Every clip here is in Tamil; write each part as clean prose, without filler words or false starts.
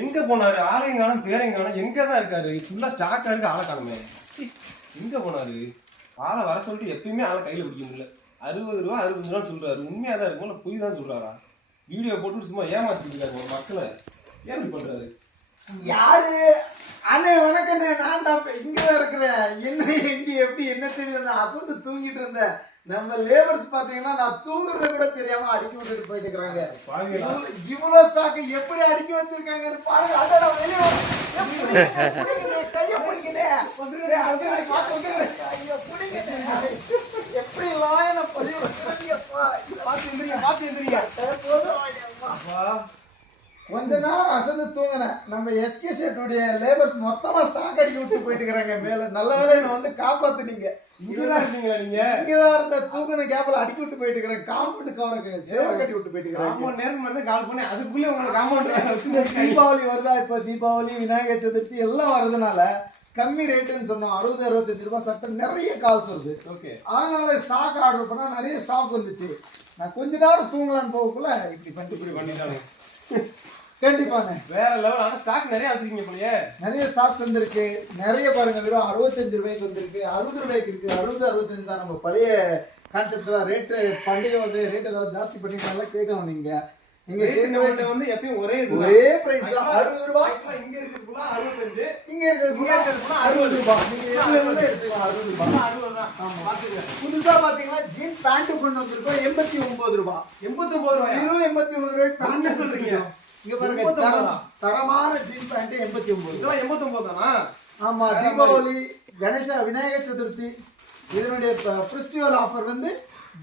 எங்க போனாரு? ஆளையும் காணும் பேரையும் காணும். எங்கதான் இருக்காரு? ஃபுல்லா ஸ்டாக்கா இருக்கு, ஆளை காணுமே. எங்க போனாரு? ஆளை வர சொல்லிட்டு எப்பயுமே ஆளை கையில பிடிக்க முடியல. 60 ரூபா 65 ரூபான்னு சொல்றாரு. உண்மையா தான் இருக்கும், பொய் தான் சொல்றாரா? வீடியோ போட்டு சும்மா ஏமாத்திட்டு இருக்காரு மக்களை. ஏன் இப்படி பண்றாரு? யாரு அண்ணே? வணக்கண்ணே, நான் தான் இங்கதான் இருக்கிறேன். என்ன எங்க எப்படி என்ன தெரியும்? அசந்து தூங்கிட்டு இருந்தேன். நம்ம லேபர்ஸ் பாத்தீங்கன்னா நான் தூங்குறத கூட தெரியாம அடுக்கி விட்டுட்டு போயிட்டு இருக்காங்க. இவ்வளவு ஸ்டாக் எப்படி அடுக்கி வச்சிருக்காங்க பாருங்க. அட வெளியே கைய பிடிக்கனே எப்படி லாயன பள்ளி கொஞ்ச நாள் அசந்து தூங்கினேன். நம்ம எஸ்கே ஷெட்டுடைய லேபர்ஸ் மொத்தமா ஸ்டாக் அடிக்க விட்டு போயிட்டு இருக்கிறாங்க மேல. நல்ல வேலை என்ன வந்து காப்பாத்துனீங்க. இங்கதான் இருந்த தூங்கின கேப்ல அடிக்க விட்டு போயிட்டு இருக்கிறேன். காம்பவுண்ட் கவருக்கு சேவை கட்டி விட்டு போயிட்டு இருக்கிறேன். தீபாவளி வருதா? இப்ப தீபாவளி, விநாயகர் சதுர்த்தி எல்லாம் வருதுனால கம்மி ரேட்டுன்னு சொன்னோம். 60-65 ரூபாய் சட்டம் நிறைய கால்ஸ் வருது. அதனால ஸ்டாக் ஆர்டர் பண்ணா நிறைய ஸ்டாக் வந்துச்சு. நான் கொஞ்ச நேரம் தூங்கலான்னு போகக்குள்ள இப்படி பண்ணிட்டாங்க. கண்டிப்பாங்க வேற லெவல். ஆனா ஸ்டாக் நிறைய வச்சிருக்கீங்க போலயே. நிறைய ஸ்டாக்ஸ் வந்திருக்கு. நிறைய பாருங்க, வெறும் 65 ரூபாய்க்கு வந்திருக்கு, 60 ரூபாய்க்கு இருக்கு. 60-65 தான் நம்ம பழைய கான்செப்ட் தான். ரேட்டு பண்டிகை வந்து ரேட் ஏதாவது ஜாஸ்தி பண்ணிட்டால கேட்க வந்தீங்க. இங்க ரேட் வந்து எப்பயும் ஒரே பிரைஸ் தான். 60 ரூபாய். இங்க இருக்குதுல 65, இங்க இருக்குதுல 60 ரூபாய். நீங்க எவ்வளவு எடுத்துக்கலாம்? 60 ரூபாய். 60 தான். ஆமா பாத்துங்க. புதுசா பாத்தீங்கன்னா ஜீன் பேண்ட் கொண்டு வந்திருக்கோம். 89 ரூபாய். 89 ரூபாய். 89 ரூபாய் பேண்ட் சொல்றீங்க. இங்க பாருங்க, தரமான ஜீன் பேண்ட் 89. இதெல்லாம் 89 தானா? ஆமா. தீபாவளி, விநாயகர் சதுர்த்தி இதனுடைய ஃபெஸ்டிவல் ஆஃபர் வந்து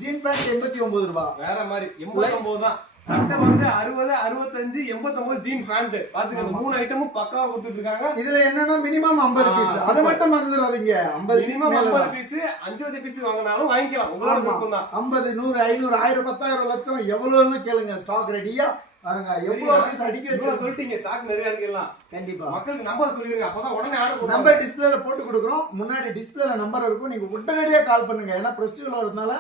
ஜீன் பேண்ட் 89 ரூபாய். வேற மாதிரி 89 தான். சட்டை வந்து 60, 65, 89 ஜீன் பேண்ட். பாத்துங்க, இந்த மூணு ஐட்டமும் பக்காவா கொடுத்துட்டு இருக்காங்க. இதுல என்னன்னா மினிமம் 50 பீஸ். அத மட்டும் மறந்துடாதீங்க. 50 மினிமம் 50 பீஸ். 5 பீஸ் வாங்குனாலும் வாங்கிக்கலாம். உங்களோட விருப்பம் தான். 50, 100, 500, 1000, 10,000, லட்சம் எவ்வளவுன்னு கேளுங்க. ஸ்டாக் ரெடியா பாருங்க. எவ்வளவு பீஸ் அடிக்க வச்சு சொல்லிட்டீங்க. ஸ்டாக் நிறைய இருக்கு. எல்லாம் கண்டிப்பா மக்களுக்கு நம்பர் சொல்லிருங்க. அப்பதான் உடனே ஆர்டர் பண்ணுங்க. நம்பர் டிஸ்ப்ளேல போட்டு கொடுக்குறோம். முன்னாடி டிஸ்ப்ளேல நம்பர் இருக்கும். நீங்க உடனடியா கால் பண்ணுங்க. ஏன்னா ஃபெஸ்டிவல் வரதுனால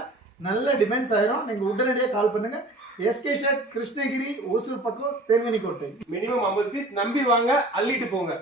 நல்ல டிமாண்ட்ஸ் ஆயிரும். நீங்க உடனடியா கால் பண்ணுங்க. எஸ்கே ஷர்ட், கிருஷ்ணகிரி, ஓசூர் பக்கம், தேன்மணி கோட்டை. Minimum 50 piece. நம்பி வாங்க, அள்ளிட்டு போங்க.